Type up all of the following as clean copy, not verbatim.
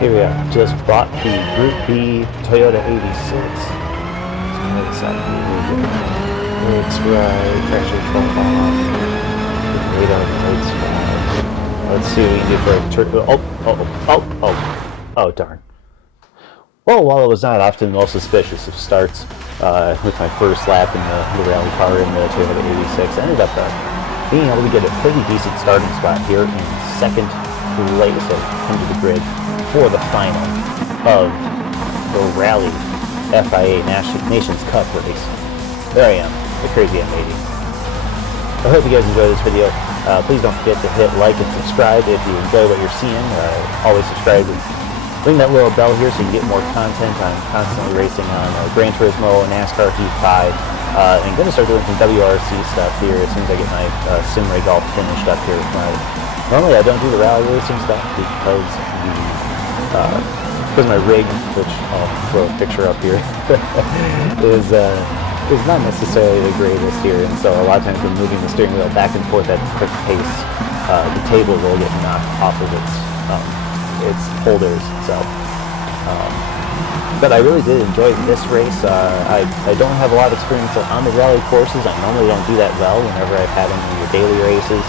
Here we are, just bought the Group B Toyota 86. Brakes right, traction control off. Radar lights right. Let's see what we can do for a oh, darn. Well, while I was not often the most suspicious of starts with my first lap in the rally car in the Toyota 86, I ended up being able to get a pretty decent starting spot here in second place. So come to the grid for the final of the Rally FIA Nations Cup race. There I am, the crazy M80. I hope you guys enjoyed this video. Please don't forget to hit like and subscribe if you enjoy what you're seeing. Always subscribe and ring that little bell here so you get more content. I'm constantly racing on Gran Turismo, NASCAR Heat 5, and going to start doing some WRC stuff here as soon as I get my sim rig all finished up here. Normally I don't do the rally racing stuff because my rig, which I'll throw a picture up here, is not necessarily the greatest here, and so a lot of times when moving the steering wheel back and forth at a quick pace, the table will get knocked off of its holders. So, but I really did enjoy this race. I don't have a lot of experience on the rally courses. I normally don't do that well whenever I've had any of your daily races.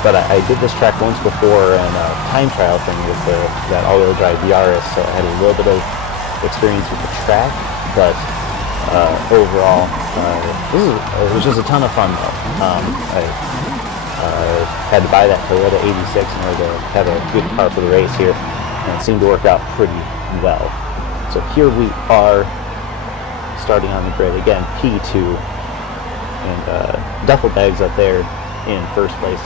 But I did this track once before in a time trial thing with that all-wheel drive Yaris, so I had a little bit of experience with the track, but overall, it was just a ton of fun though. I had to buy that Toyota 86 in order to have a good car for the race here, and it seemed to work out pretty well. So here we are starting on the grid again, P2, and duffel bags up there in first place.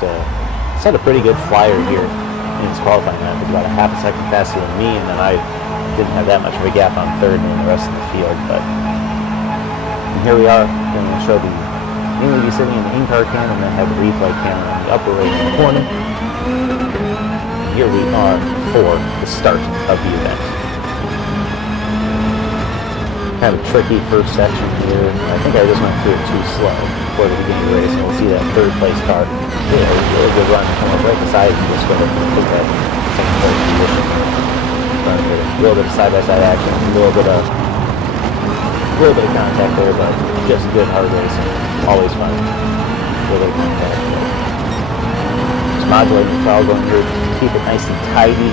Set a pretty good flyer here in his qualifying lap. It was about a half a second faster than me, and then I didn't have that much of a gap on third and the rest of the field. But here we are, going to show the mainly be sitting in the in-car cam and then have the replay cam on the upper right hand corner. Here we are for the start of the event. Kind of a tricky first section here. I think I just went through it too slow before the beginning of the race, and we'll see that third place car. Yeah, it was a really good run. Come up right beside and just going to take that second place position. A little bit of side-by-side action, a little bit of contact there, but just good hard racing. Always fun. A little bit of contact. Just modulating the throttle going here to keep it nice and tidy.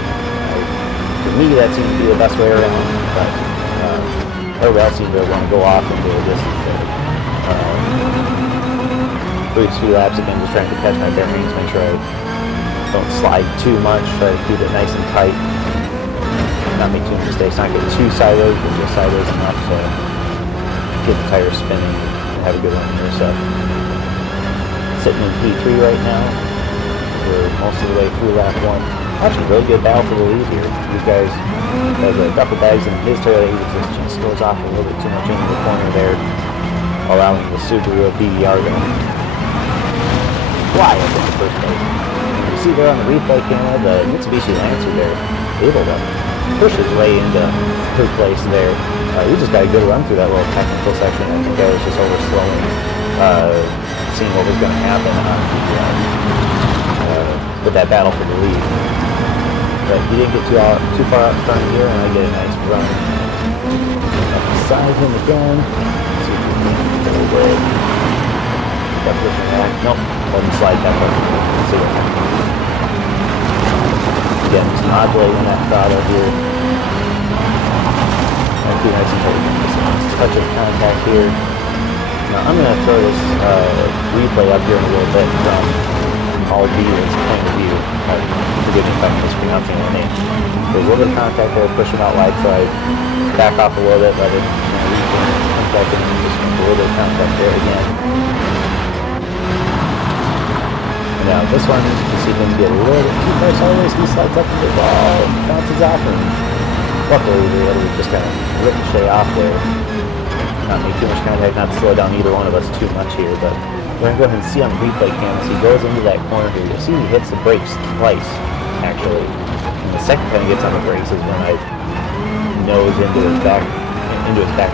For me, that seems to be the best way around, but everybody else seems to want to go off into a distance there. First few laps again, just trying to catch my bearings, make sure I don't slide too much, try to keep it nice and tight, not make too many mistakes, not get too sideways, but just sideways enough to get the tires spinning and have a good run here. So, sitting in P3 right now, we're most of the way through lap 1. Actually, really good battle for the lead here. These guys have the duffel bags, and his Toyota 86 just goes off a little bit too much into the corner there, allowing the Subaru PBR to fly up in the first place. You see there on the replay camera, the Mitsubishi Lancer there, able to push his way into third place there. He just got a good run through that little technical section. I think I was just overslowing, seeing what was going to happen on with that battle for the lead. But he didn't get too far out in front here, and I get a nice run up beside him again. Let's see if we can get a way. Got pushing back. Nope, let him slide back up. Let's see what happens. Again, just modulating that throttle here. And be nice and tight. Just a nice touch of contact here. Now I'm going to throw this replay up here in a little bit from Albia's point of view. Forgive me if I'm mispronouncing the name. There's a little bit of contact there, push him out wide, so I back off a little bit, let it come back in, and just make a little bit of contact there again. And now this one, you see him get a little bit too far sideways, he slides up to the ball and bounces off, and luckily we were able to just kind of ricochet off there. Not make too much contact, not to slow down either one of us too much here, but we're going to go ahead and see on the replay cam as he goes into that corner here. You'll see he hits the brakes twice, actually. And the second time he gets on the brakes is when I nose into his back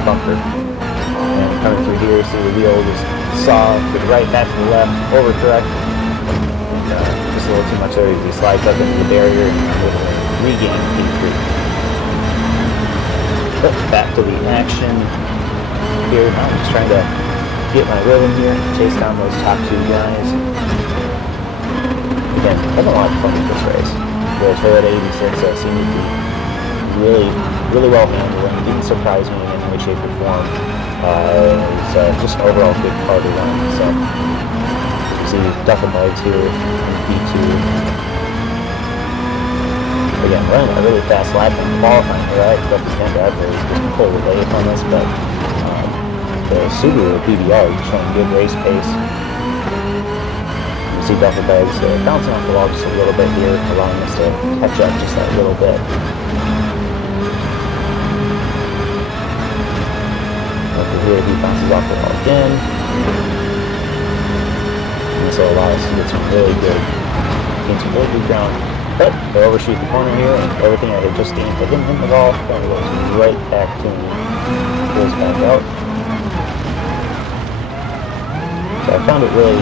bumper. And coming through here, see the wheel just saw to the right, back to the left, overcorrect. And, just a little too much there. He slides up into the barrier and regain P3. But back to the action here. Now I'm just trying to get my rhythm here, chase down those top two guys. Again, having a lot of fun with this race. The Toyota 86 seemed to be really well handled and didn't surprise me in any way, shape, or form. It's just an overall good car to run. So you see duffel bags here in P2. Again, running a really fast lap in qualifying here. I expect this hand to have just pull away from this, but the Subaru PBR is showing good race pace. You see duffel bags bouncing off the wall just a little bit here, allowing us to catch up just that little bit. Over here, he bounces off the wall again. And this will allow us to get some really good ground. But they overshoot the corner here, and everything I had just gained for him hitting the wall kind of goes right back to me. Goes back out. So I found it really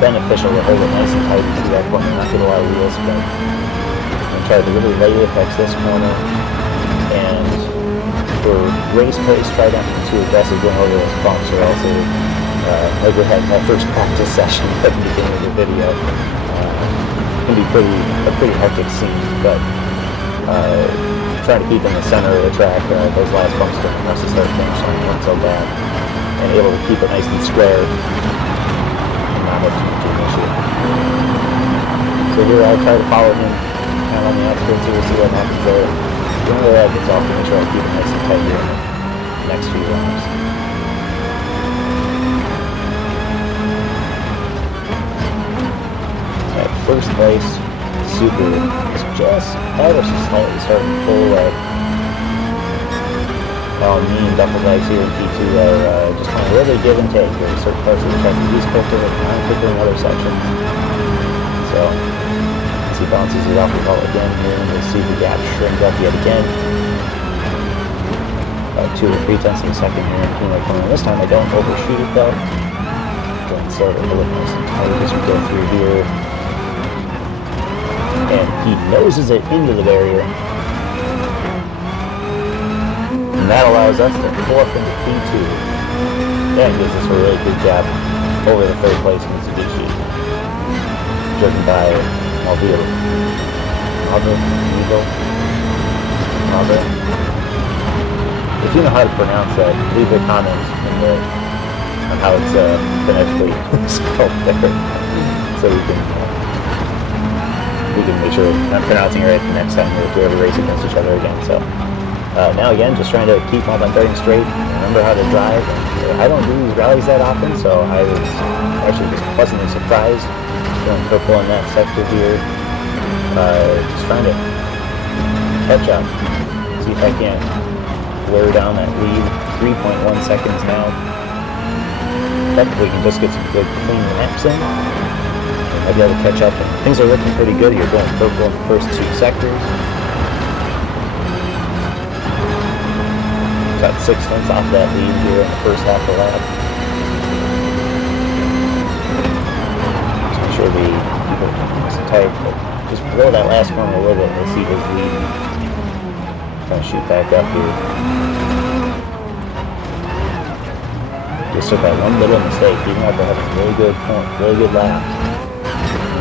beneficial to hold it nice and tight into that corner, not get a lot of wheel spin. And try to really lay apex this corner. And for race pace, try not to be too aggressive going over those bumps, or else like we had my first practice session at the beginning of the video. It can be a pretty hectic scene, but trying to keep in the center of the track, those last bumps during the rest of the start finish line weren't so bad, and able to keep it nice and square and not have too much of an issue. So here I try to follow him kind of on the outskirts here, see what happens there. Whenever that gets off, make sure I keep it nice and tight here in the next few laps. At first place, Subaru is just ever so slightly starting to pull away. While me and duffel bags here in P2 are just kind of really give and take. There's certain parts of the track that he's quicker and I'm quicker in other sections. So, as he bounces it off the wall again here, and we'll see the gap shrink up yet again. About 2 or 3 tenths of a second here in my corner. This time I don't overshoot it though. Going sort of a little nice and tight as we go through here. And he noses it into the barrier. And that allows us to pull up into P2. That gives us a really good gap over the third place Mitsubishi. Driven by Malvio. If you know how to pronounce that, leave a comment on how it's phonetically spelled there. So we can make sure I'm pronouncing it right the next time if we ever race against each other again. So now again, just trying to keep all my bearings straight, remember how to drive. And I don't do these rallies that often, so I was actually just pleasantly surprised going purple in that sector here. Just trying to catch up, see if I can blur down that lead. 3.1 seconds now. Technically, we can just get some good clean laps in. I'll be able to catch up, and things are looking pretty good here, going purple in the first 2 sectors. Got 6 tenths off that lead here in the first half of the lap. Just make sure we keep it nice and tight, but just below that last corner a little bit, we'll see his lead kind of shoot back up here. Just took that one little mistake, even after having a really good point, really good lap.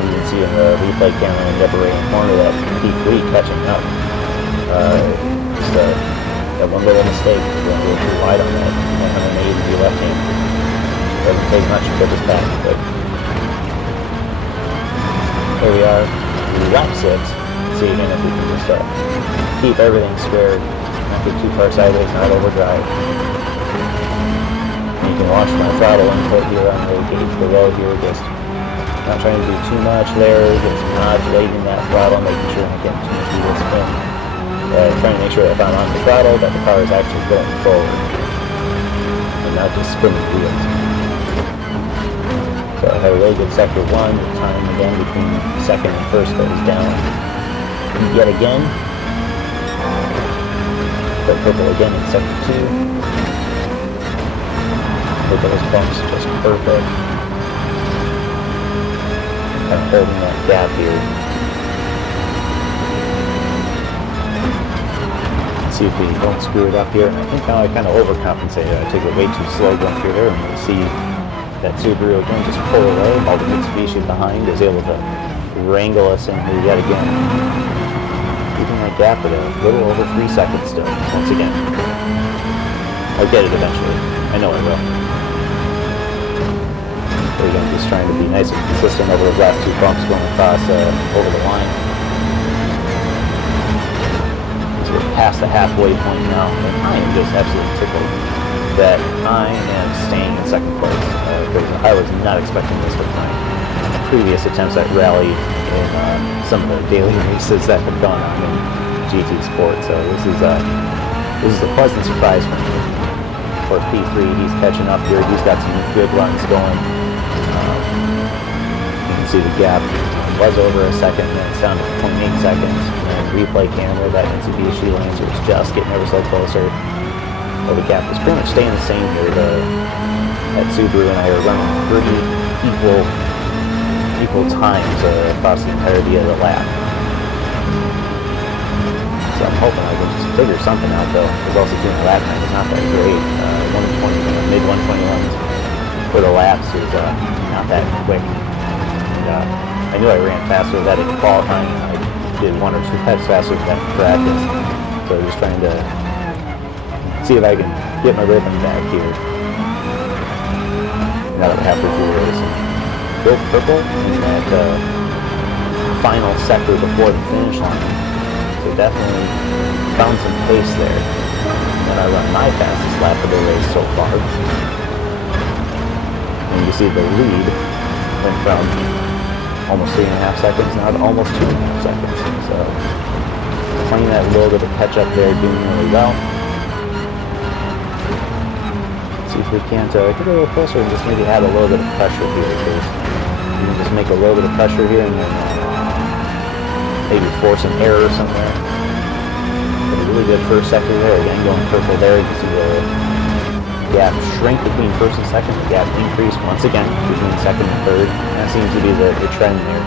You can see in the replay camera in the upper right corner that P3 catching up. Just that one little mistake, going a little too wide on that 180 to the left hand. Doesn't take much to put us back, but here we are, lap 6. See again if we can just keep everything square, not get too far sideways, not overdrive. And you can watch my throttle input here on the gauge below here, just not trying to do too much there, get some modulating that throttle, making sure I'm not getting too much wheel spin. Trying to make sure that if I'm on the throttle, that the car is actually going forward and not just spinning wheels. So I had a really good sector 1, the time again between second and first goes down yet again. But purple again in sector 2. With those bumps just perfect. Kind of holding that gap here. see if we don't screw it up here. And I think now I kind of overcompensated. I took it way too slow going through there, and we'll see that Subaru again just pull away while the Mitsubishi behind is able to wrangle us in here yet again. Keeping that gap at a little over 3 seconds still, once again. I'll get it eventually. I know I will. So again, just trying to be nice and consistent over the last 2 bumps going across over the line. We're past the halfway point now, and I am just absolutely tickled that I am staying in second place, because I was not expecting this with my previous attempts at rally in some of the daily races that have gone on in GT Sport. So this is a pleasant surprise for me. For P3, he's catching up here. He's got some good runs going. You can see the gap was over a second, and then it's down to 0.8 seconds. And replay camera, that Mitsubishi Lancer was just getting ever so closer. Well, the gap is pretty much staying the same here. That Subaru and I are running pretty equal times across the entirety of the lap. So I'm hoping I can just figure something out, though. Because also doing the lap time is not that great. 120, mid 121s for the laps is not that quick. And, I knew I ran faster than that in qualifying. I did 1 or 2 laps faster than that in practice. So just trying to see if I can get my rhythm back here. Now that we're halfway through the race. Built purple in that final sector before the finish line. So definitely found some pace there. And then I run my fastest lap of the race so far. And you see the lead went from almost 3.5 seconds now to almost 2.5 seconds. So playing that little bit of catch up there, doing really well. See if we can't get a little closer and just maybe add a little bit of pressure here. Because you can just make a little bit of pressure here and then maybe force an error somewhere. But a really good first sector there. Again, going purple there. You can see the gap shrink between first and second. The gap increase once again between second and third. That seems to be the trend there.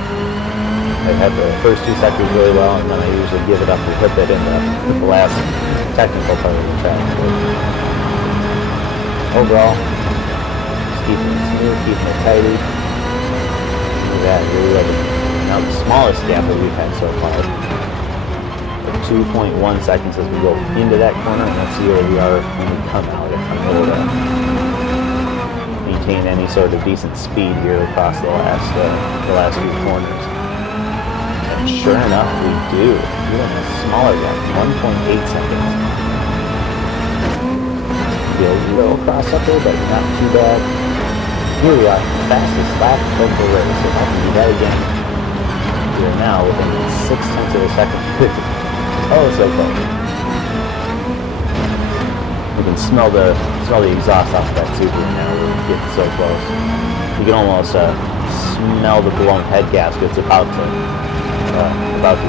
I had the first 2 sectors really well, and then I usually give it up a little bit in the last technical part of the track. But overall, just keeping it smooth, keeping it tidy. Look at that, here we have now the smallest gap that we've had so far. 2.1 seconds as we go into that corner, and let's see where we are when we come out. If I'm able to maintain any sort of decent speed here across the last few corners. And sure enough, we do. Even a smaller gap, 1.8 seconds. Be a little cross up there, but not too bad. Here we are, fastest lap of the race. If I can do that again, we are now within 0.6 of a second. Oh, so close. You can smell the exhaust off that Subaru now. We're getting so close. You can almost smell the blown head gaskets about to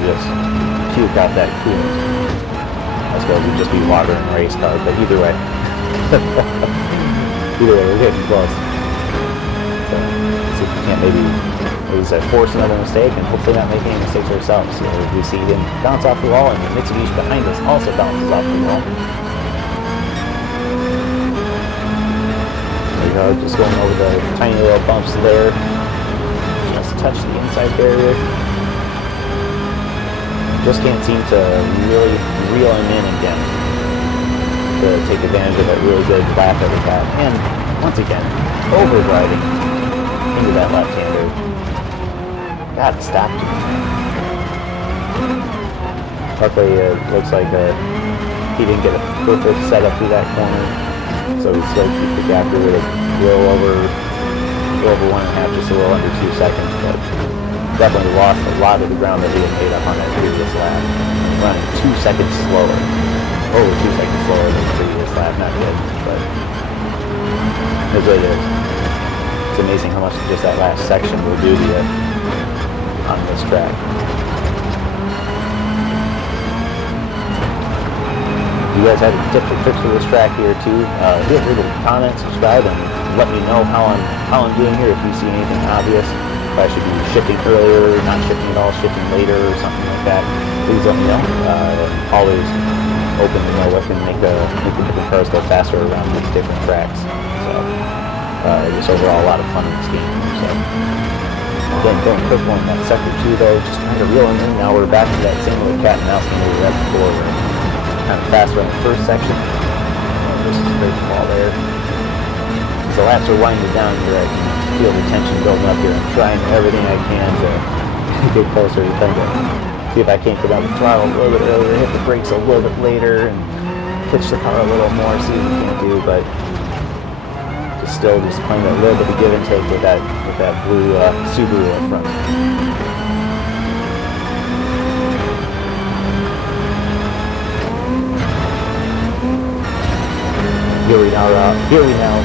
just puke out that coolant. I suppose it'd just be water in a race car, but either way, we're getting close. So, see if we can't maybe force another mistake and hopefully not make any mistakes ourselves. So we see him bounce off the wall, and the Mitsubishi behind us also bounces off the wall. There you go, just going over the tiny little bumps there. Just touch the inside barrier. Just can't seem to really reel him in again to take advantage of that really good lap that we had. And once again, overdriving into that left-hander. God, stop. Luckily, it looks like he didn't get a perfect setup through that corner, so we still keep the gap here with a little over 1.5, just a little under 2 seconds, but definitely lost a lot of the ground that we had made up on that previous lap. Running 2 seconds slower, over 2 seconds slower than the previous lap. Not good, but it really is. It's amazing how much just that last section will do to you on this track. If you guys have any tips or tricks for this track here too, feel free to comment, subscribe, and let me know how I'm doing here. If you see anything obvious, if I should be shifting earlier, not shifting at all, shifting later, or something like that, please let me know. Always open to know what can make the different cars go faster around these different tracks. So just overall a lot of fun in this game. So again, going quick on that sector 2 though, just kind of reeling in. Now we're back to that same little cat and mouse game we were at before. We're kind of faster on the first section. This is a great ball there. As the laps are winding down here, I can feel the tension building up here. I'm trying everything I can to get closer to trying to see if I can't get on the throttle a little bit earlier, hit the brakes a little bit later, and pitch the car a little more, see what we can do. But still just playing a little bit of give and take with that blue Subaru up front. Here we now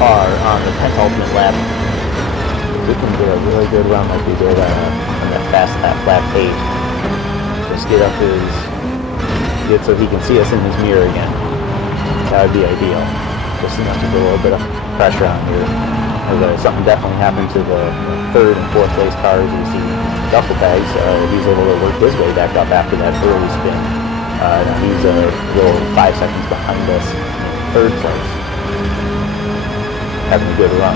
are on the penultimate lap. If we can get a really good run like we did on that fast lap 8, just get so he can see us in his mirror again. That would be ideal. Just enough to get a little bit of pressure on here. Something definitely happened to the 3rd and 4th place cars. You see duffel bags. He's able to work his way back up after that early spin. Now he's a little 5 seconds behind us in 3rd place. Having a good run.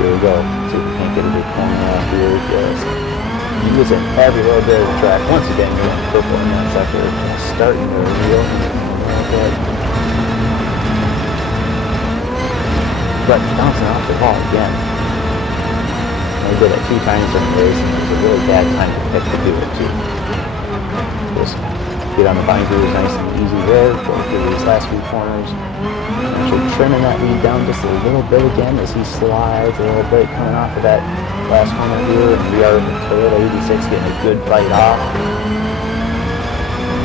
Here we go. See if we can't get a good corner out here. Just using every little bit of the track. Once again, we're going purple in that sector. Starting to reel. But bouncing off the ball again. I did it 2 times in the race, and it was a really bad time to pick to do it too. Just get on the bind grooves nice and easy there, go through these last few corners. Actually trimming that lead down just a little bit again as he slides a little bit coming off of that last corner here. And we are in the Toyota 86 getting a good bite off.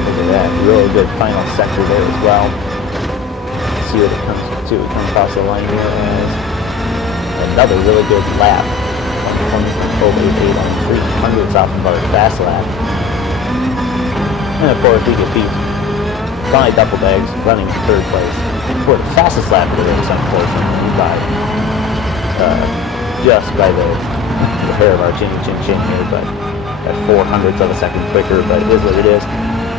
Look at that, really good final sector there as well. See what it comes to. It comes across the line here as another really good lap. Over 8 on 300s off of our fast lap. And of course we get beat by duffel bags running in 3rd place for the fastest lap of the race, unfortunately, just by the hair of our chin here, but at 400ths of a second quicker, but it is what it is.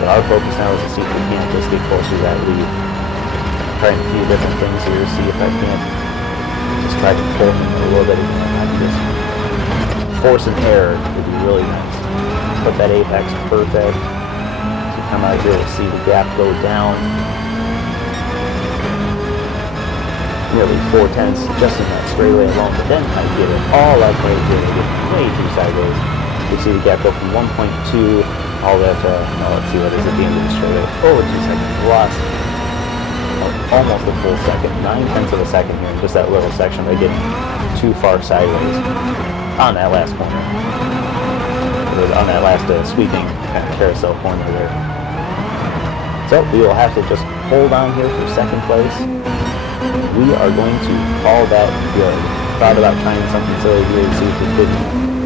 But our focus now is to see if we can't just get closer to that lead. Trying a few different things here, see if I can't just try to pull him a little bit again. Just force an error would be really nice. Put that apex perfect. So come out here, we'll see the gap go down. Nearly 4/10 just in that straightaway alone, but then I get it all up right here. I get way too sideways. You see the gap go from 1.2 all the way up to, let's see what it is at the end of the straightaway. Over 2 seconds. Lost almost a full second, 9/10 of a second here in just that little section by getting too far sideways on that last corner. On that last sweeping kind of carousel corner there. So we will have to just hold on here for 2nd place. We are going to call that good. Thought about trying something silly here to see if we could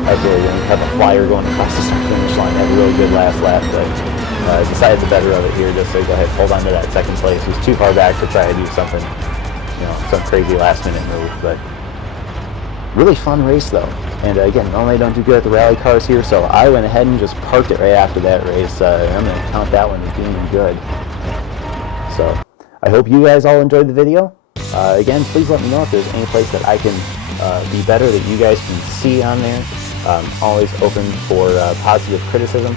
absolutely have a flyer going across the start-finish line. Had a really good last lap, but decided the better of it here just to go ahead and hold on to that 2nd place. He's too far back to try to do something, some crazy last-minute move. But really fun race though. And again, normally I don't do good at the rally cars here, so I went ahead and just parked it right after that race. I'm going to count that one as being good. So I hope you guys all enjoyed the video. Again, please let me know if there's any place that I can be better that you guys can see on there. I'm always open for positive criticism.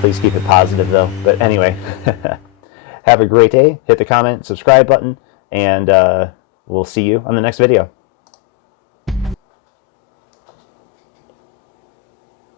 Please keep it positive though. But anyway, have a great day. Hit the comment, subscribe button, and we'll see you on the next video.